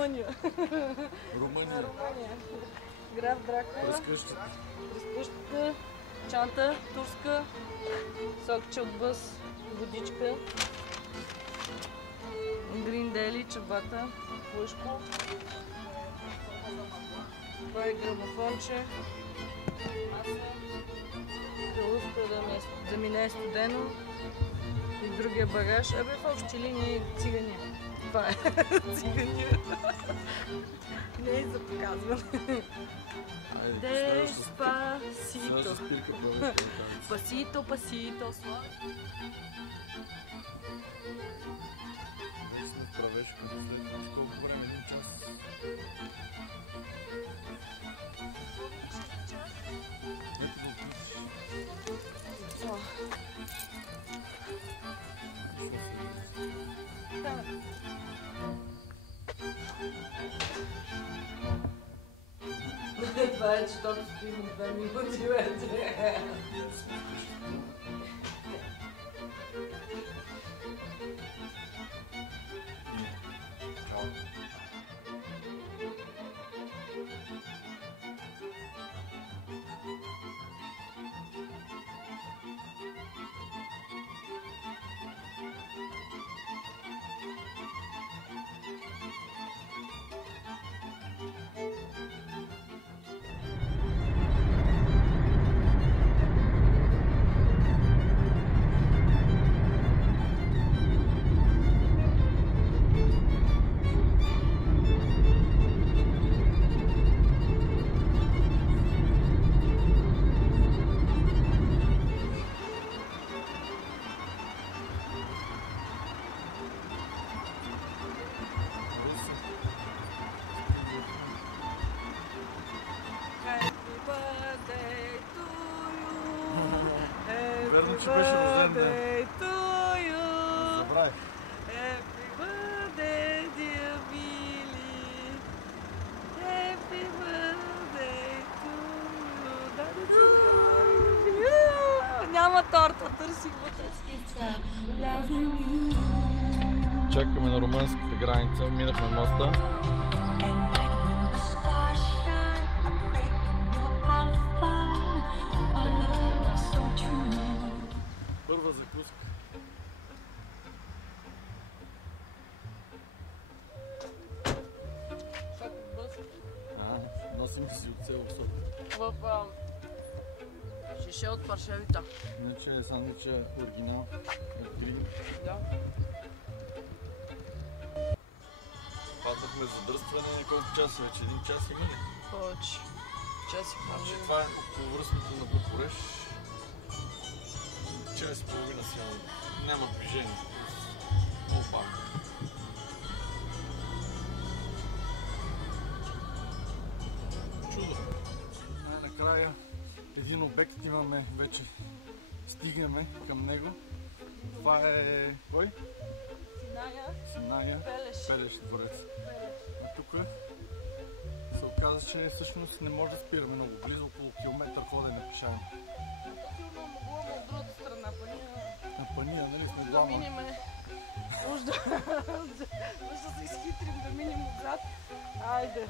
Румъния. Румъния. Граф Дракула. Разкъщата. Чанта турска. Сокче от бъс. Водичка. Гриндели, чабата. Пушко. Това е грамофонче. Калъвка да ми не е студено. И другия багаж. Абе, в общи линии цигания. Това е цигания. Не е за показване. Деспасито. Пасито, пасито. Вече сме в правешко. След колко време? 1 час. Това е, защото стоим 2 минути вече. Верно, че беше рожден ден. Забравих. Happy birthday, dear Billy. Happy birthday to you. Няма торта, търсих вътре. Чакаме на румънската граница, минахме моста. Първа закуска. Носим си от село София. В шише от паршевита. Иначе сандвича оригинал. Да. Паднахме задръстване. Колко часа вече? 1 час и мине. Повече. Час и половина. Това е околовръстното на Букурещ. Час и половина сигурно. Няма движение. Много бавно. Чудо. Най-накрая един обект имаме вече. Стигнаме към него. Това е... кой? Синая. Пелеш дворец. А тук се оказа, че всъщност не може да спираме много близо, около километър ходене пешано. От другата страна, На Пания, нали сме да двама? миниме. Нужда да се изхитрим, да минем отзад. Айде.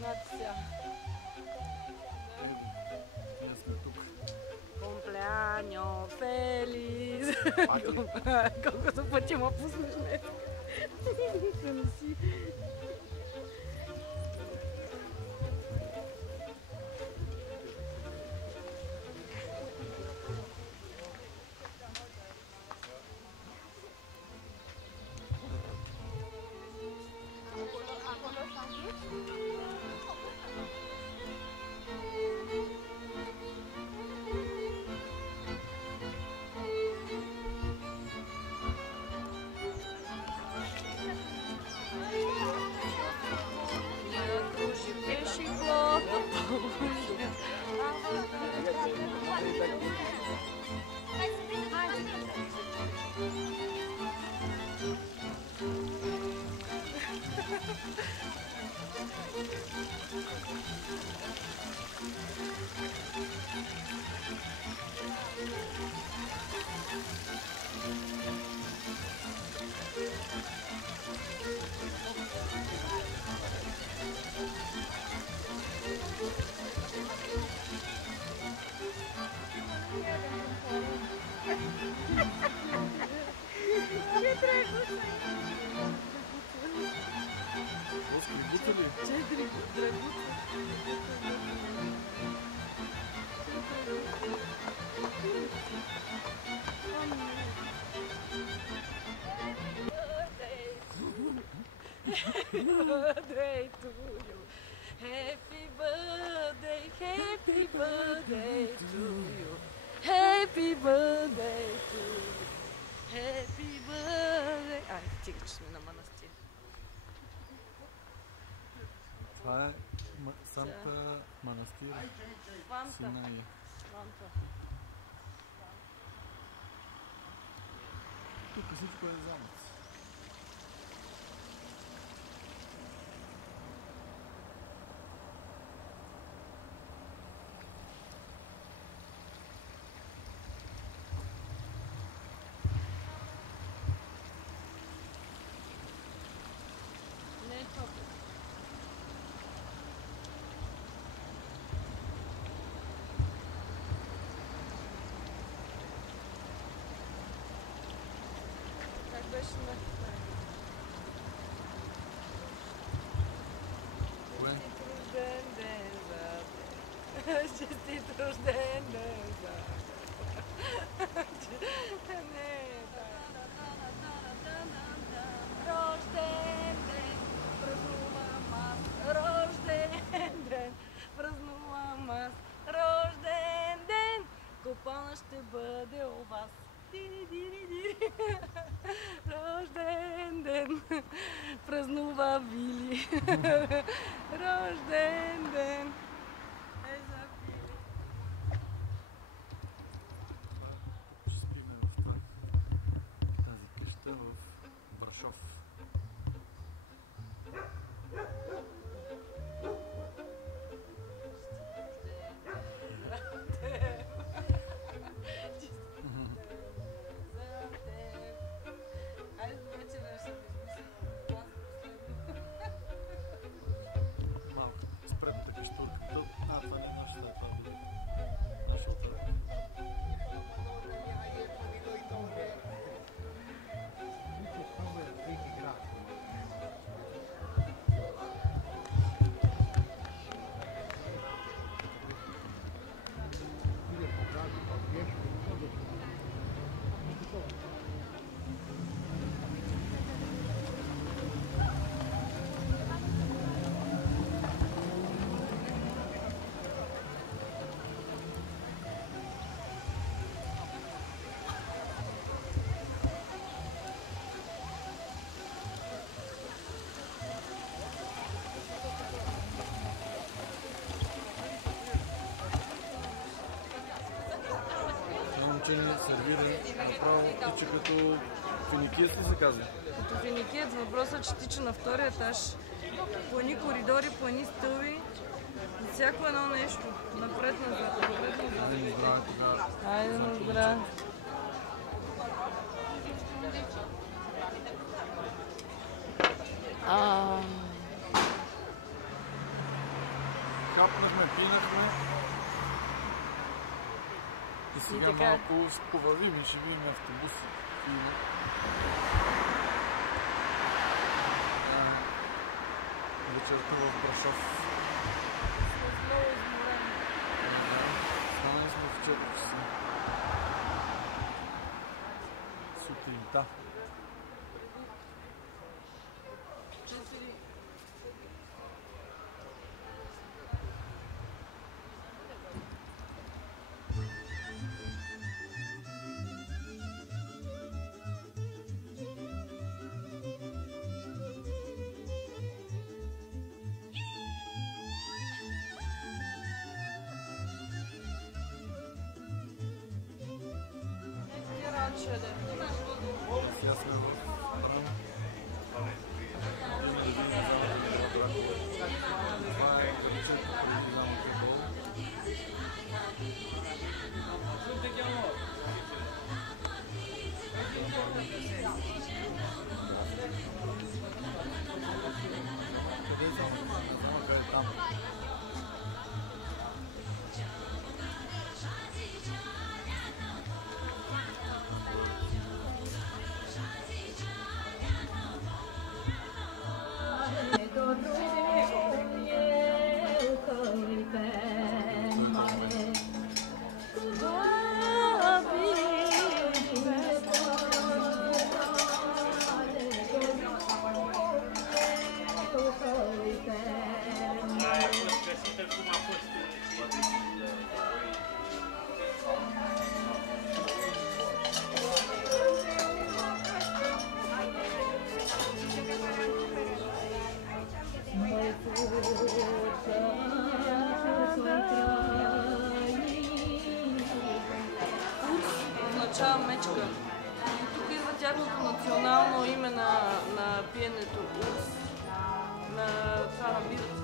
Над сега. Ние сме тук. Комплеаньо фелис. Колкото пъти ма пуснеш не. Да не си. birthday to you. Happy birthday to you. Happy birthday to you. Happy birthday. Ай, стига, че сме на манастир. Това е Санта манастир. Синай. Тук всичко е замъц. Честит рожден ден за рожден ден, празнувам аз, рожден ден, празнувам аз, рожден ден, купона ще бъде у вас. Рожден ден, празнува Вили. Рожден ден. Ще спиме в тази къща в Брашов. Предната къщурка. Това не е нашата, това е наша отвърка. Че ни сервира направо тича като финикиец ли се казва? Като финикиец, въпросът, че тича на втория етаж. По едни коридори, по едни стълби. Всяко едно нещо. Напред-назад, напред-назад. Айде на здраве тогава. Айде на здраве. Хапнахме, пинахме. И сега малко повървим и ще видим автобуси. Вечерта в Брашов. Станали сме в 4 часа. Сутринта. Сега сме в Ръм. Това е кърчета преди голямото бол. Къде е там? Go, означава мечка. И тук идва тяхното национално име на пиенето урс, на това на бирата.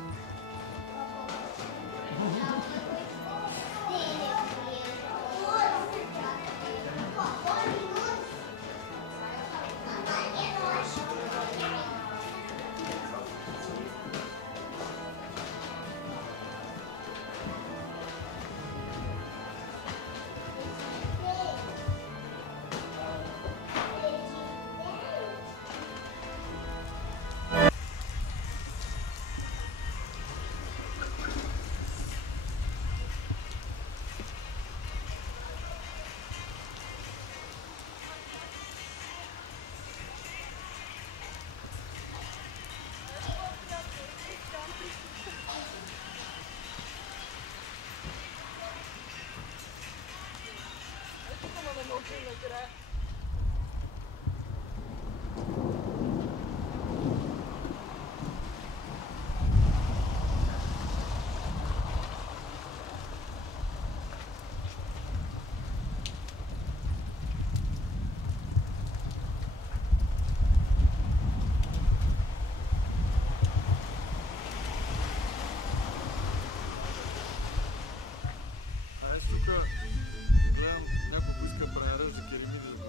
Гледам няколко иска да пренарежда керемиди,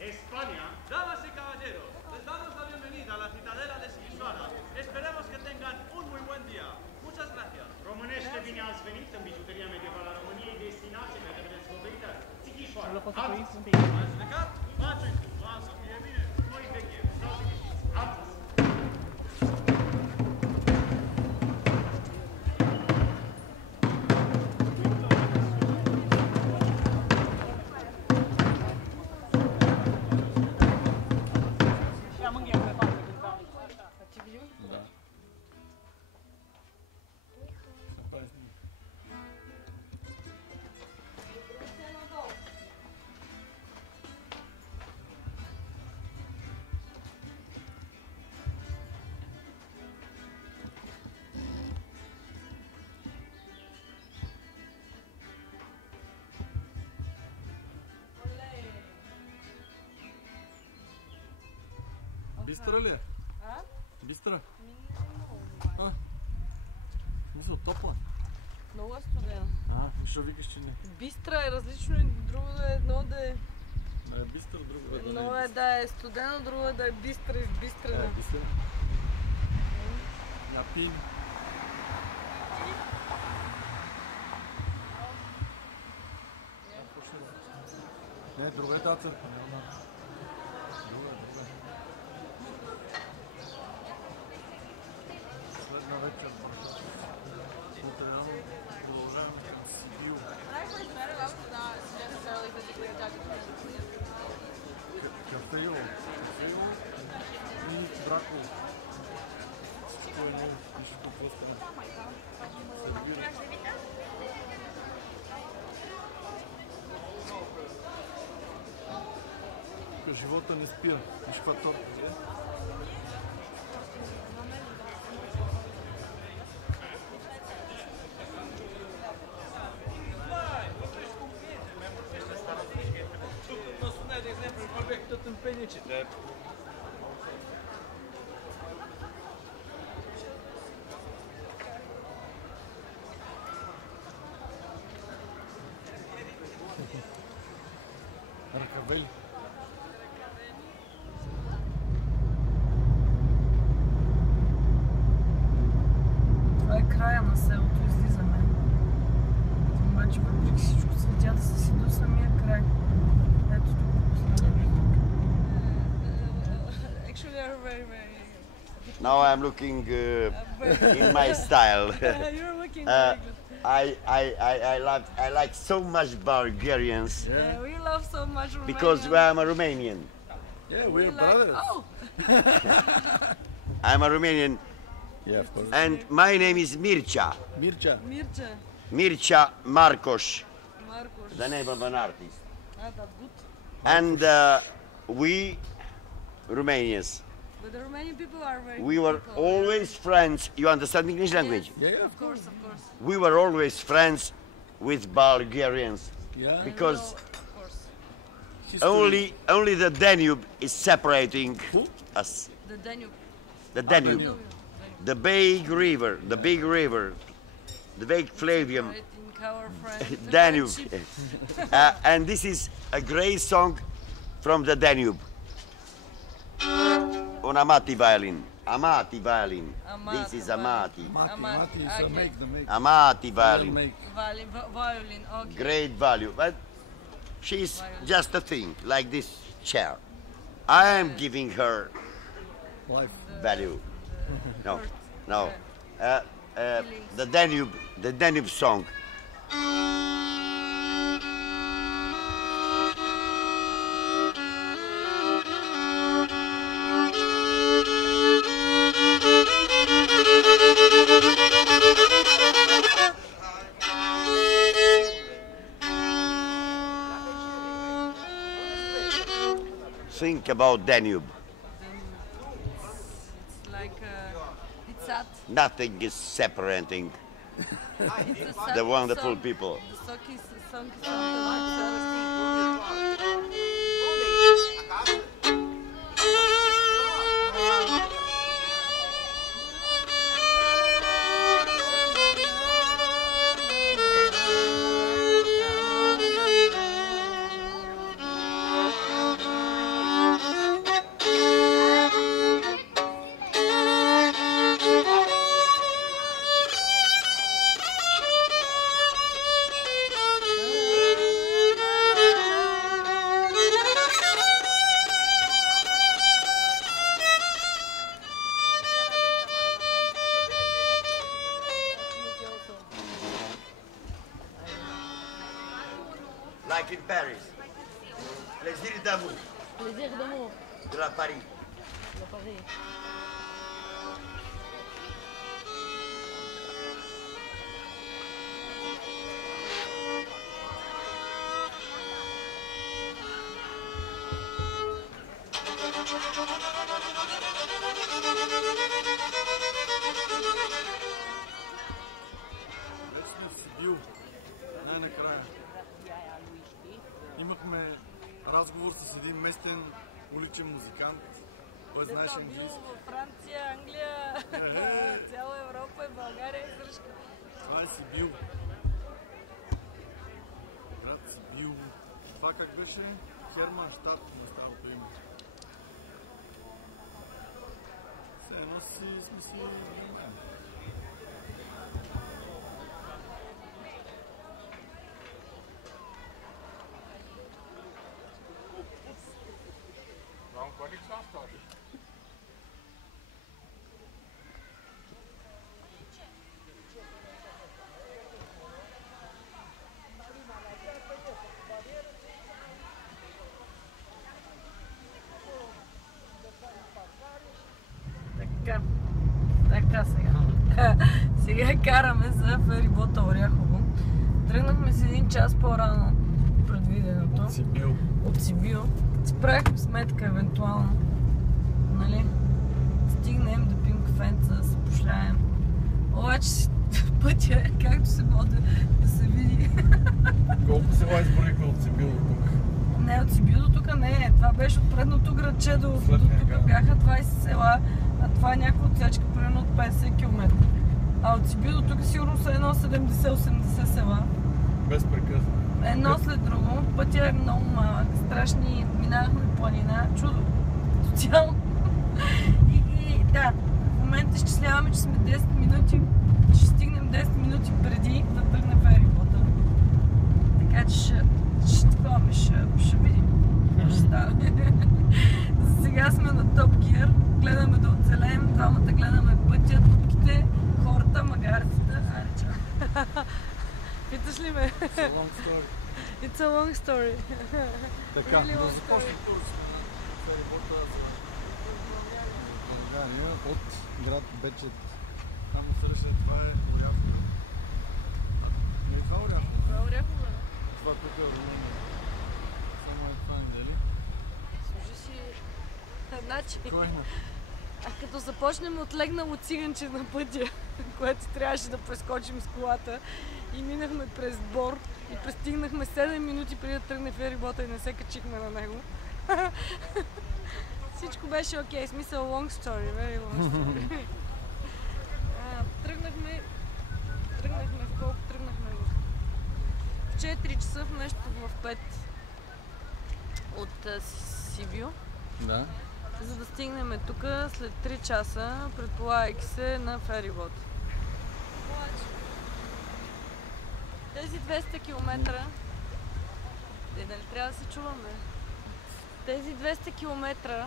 España. Damas y caballeros, les damos la bienvenida a la Citadela de Sighisoara. Esperemos que tengan un muy buen día. Muchas gracias. Românește, bine ați venit în bijuteria medievală a României, destinație pe care descoperită Sighisoara. Ați plecat? Faceți, lasă, fie bine. Noi veche, vreau să ieșiți. Astăzi. Бистра ли е? А? Бистра? Много. Мисля, топла. Много е студено. Защо викаш, че не? Бистра е различно и друго да е едно да е... Да е бистра, друго да не е. Едно е да е студено, друго е да е бистра и бистрена. Бистра. Я пием. Не, друга е таца. Следна вечер. Материално продължаваме към Сибил. Кафейло. Кафейло и брако. Всичко е много. Нищо по-пространно. Сервира. Тук живота не спира. Виж каква торта е. Ръкавели. Това е края на селото, излизаме. Обаче въпреки всичко цветята са си до самия край. Ето тук последния. Actually are very Now I'm looking in my style. You're looking very good. I like so much Bulgarians We love so much Romania. because I'm a Romanian. Yeah, we're like, brothers. oh, I'm a Romanian, Yeah, of course. and my name is Mircea. Mircea. Mircea, Mircea Marcos, Marcos. the name of an artist. That's good. And we, Romanians, But the Romanian people are very we good were people. always friends. You understand English language? Yes, Yeah, of course, of course. We were always friends with Bulgarians Yeah. because No, of course. History. only the Danube is separating Who? us. The Danube. The Danube. Danube. The big river, the big Flavium, Right, in our friend. Danube. friendship. And this is a great song from the Danube. On Amati violin. Amati violin. This is Amati. Mati is okay. make the make. Amati violin. Make. Violin, okay. Great value. But she's Violin. just a thing, like this chair. I am giving her Life. value. No, no. Feelings. The Danube song. Think about Danube. It's like, it's sad. Nothing is separating It's a sad the wonderful song. people. The song is something like in Paris. Plaisir d'amour. Plaisir d'amour. De la Paris. De Paris. Вече сме в Сибил. Най-накрая. Имахме разговор с един местен уличен музикант. Той знаеше английски. Във Франция, Англия, цяла Европа и България издръжка. Това е Сибил. Град Сибил. Това как беше? Херманщат на старото име. Все едно сме си внимаем. Така сега. Сега караме за ферибота Оряхово. Тръгнахме с 1 час по-рано предвиденото. От Сибил. Справихме сметка евентуално. Нали? Стигнем да пием кафенца, да се пошляем. Обаче пътя, както се води да се види. Колко села изброихме от Сибил до тук? Не, от Сибил до тук не. Това беше от предното градче до тук. Бяха 20 села, а това е някаква отсечка, примерно от 50 км. А от Сибил до тук сигурно са едно 70-80 села. Без прекъсване. Едно след друго. Пътя е много малък, страшни. Минавахме планина. Чудо. Социално. И да, в момента изчисляваме, че сме 10 минути. Ще стигнем 10 минути преди да тръгне ферибота. Така че ще видим. Ще стане. За сега сме на Top Gear. Гледаме да оцелеем. Двамата гледаме пътя, тупките, хората, магарците. Айде, чао. Питаш ли ме? It's a long story. It's a long story. Така, Really да long започнем story. тук. Ферибота за България от град Бечет. Там среща това е Оряхово. Не е това Оряхово? Това е Оряхово. Това тук е Оряхово. Само е това, нали? Служи си... Значи, Кой е? като започнем от легнало циганче на пътя, което трябваше да прескочим с колата и минахме през Бор и пристигнахме 7 минути преди да тръгне ферибота и не се качихме на него. Всичко беше окей, смисъл long story, very long story. Тръгнахме в колко? Тръгнахме в 4 часа вместо в 5 от Сибил. Да. За да стигнем тук след 3 часа, предполагайки се на ферибот. Тези 200 км, дали трябва да се чуваме? Тези 200 км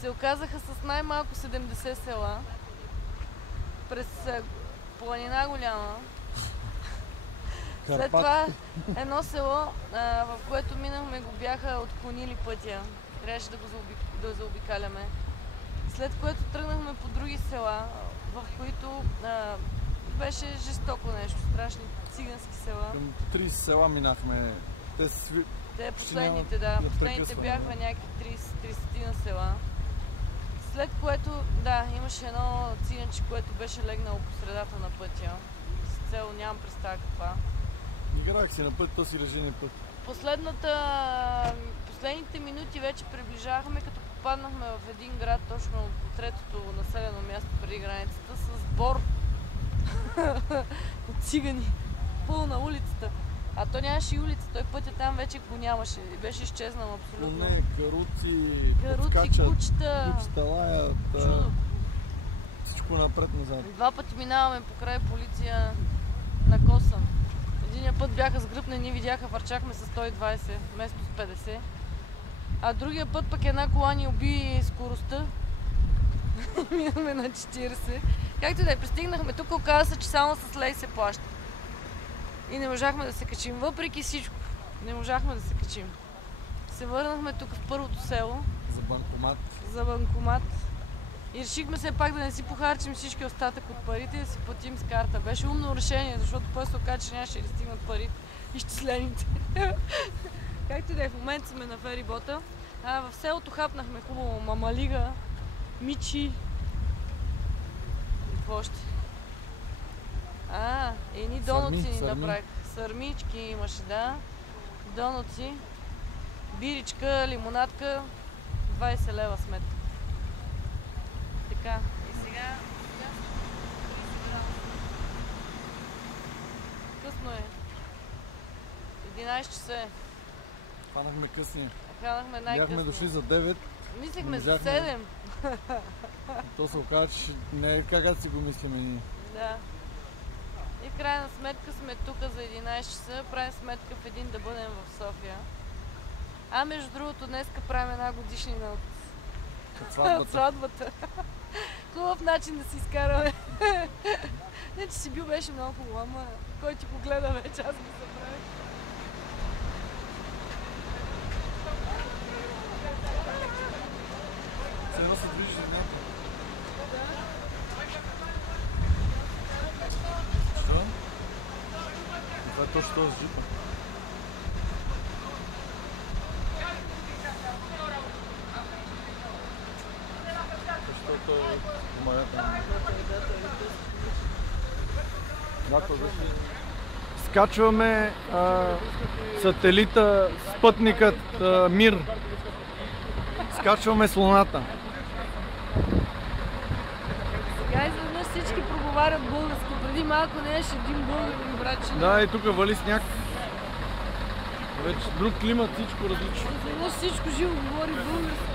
се оказаха с най-малко 70 села през планина голяма. След това едно село, в което минахме, го бяха отклонили пътя. Трябваше да заобикаляме. След което тръгнахме по други села, в които беше жестоко нещо, страшни цигански села. Към 30 села минахме. Те последните, да. Последните бяха някакви 30 на села. След което, да, имаше едно циганче, което беше легнало по средата на пътя. С цел нямам представа каква. Играх си на път, то си лежи на път. Последните минути вече приближавахме, като попаднахме в един град, точно по третото населено място преди границата, с Бор от цигани, пълна улицата. А то нямаше и улица, той пътя там вече го нямаше и беше изчезнал абсолютно. Не, каруци, кучета, лаят, чудо. Всичко напред-назад. 2 пъти минаваме покрай полиция на косъм. Единия път бяха сгръбнени, видяха, върчахме с 120 вместо с 50. А другия път пък една кола ни уби скоростта. Минахме на 40. Както да е, пристигнахме тук, оказа се, че само с лей се плаща. И не можахме да се качим. Въпреки всичко, Не можахме да се качим. Се върнахме тук в първото село. За банкомат. И решихме все пак да не си похарчим всички остатък от парите и да си платим с карта. Беше умно решение, защото после се оказа, че нямаше да стигнат парите, изчислените. Както и да е, в момента сме на ферибота. В селото хапнахме хубаво мамалига, мичи и какво още? Едни доноци ни направих. Сърмички имаше, да. Доноци, биричка, лимонадка, 20 лева сметка. Така, и сега... Късно е. 11 часа е. Хванахме късни. Хванахме най-късни. Бяхме дошли за 9. Мислихме за 7. То се оказа, че не е както си го мислиме ние. Да. И в крайна сметка сме тук за 11 часа. Правим сметка в един да бъдем в София. Между другото, днеска правим една годишнина от сватбата. Хубав начин да си изкараме. Не, че си бил беше много хубаво, ама кой ти го гледа вече, аз го забравих. Се едно се движиш за някакво. Що? Това е точно този джипа. Скачваме сателита, спътникът Мир. Скачваме с Луната. Сега изведнъж всички проговарят български. Преди малко не беше един българин, братче. Да, и тук вали сняг. Вече друг климат, всичко различно. Изведнъж всичко живо говори български.